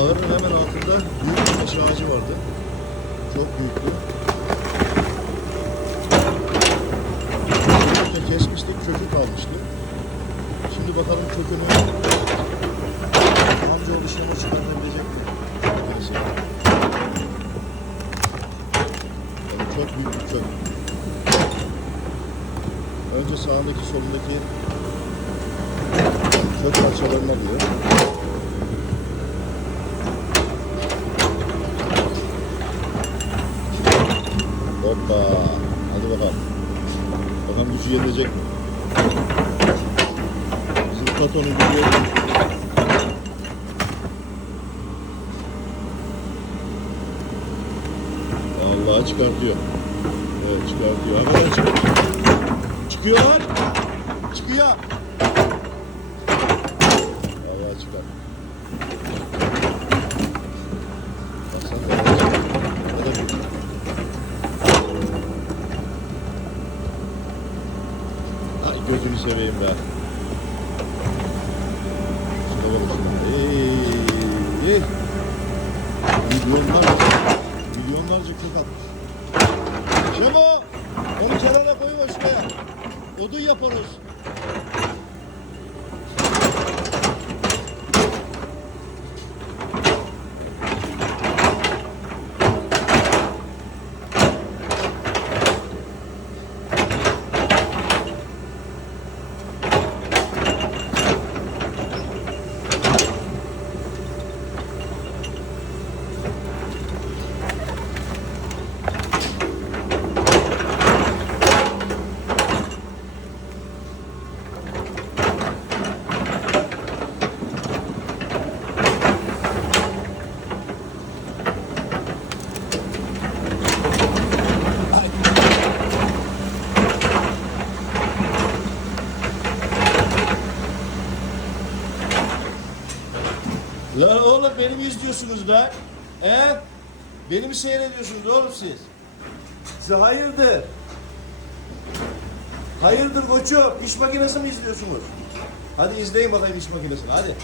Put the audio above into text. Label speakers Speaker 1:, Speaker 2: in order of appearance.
Speaker 1: Ağırın hemen altında büyük bir meşe ağacı vardı. Çok büyüktü. Kökünü kesmiştik, kökü kalmıştı. Şimdi bakalım kökünü amcaoğlu işleme çıkartabilecek mi? Yani çok büyük bir kök. Önce sağındaki solundaki kök parçalarını alıyor. Hoppa. Hadi bakalım. Bakalım gücü yetecek mi? Bizim patonu gidiyor. Vallahi çıkartıyor. Evet çıkartıyor. Hadi çık. Çıkıyor. Çıkıyor. Vallahi çıkar. Gözünü seveyim be. Şuna bak şuna. Milyonlarca, milyonlarca kök atmış. Şemo, onu kenara koyma şuraya. Odun yaparız. Lan oğlum beni mi izliyorsunuz lan? He? Beni mi seyrediyorsunuz oğlum siz? Size hayırdır? Hayırdır koçum? İş makinesi mi izliyorsunuz? Hadi izleyin bakayım iş makinesini hadi.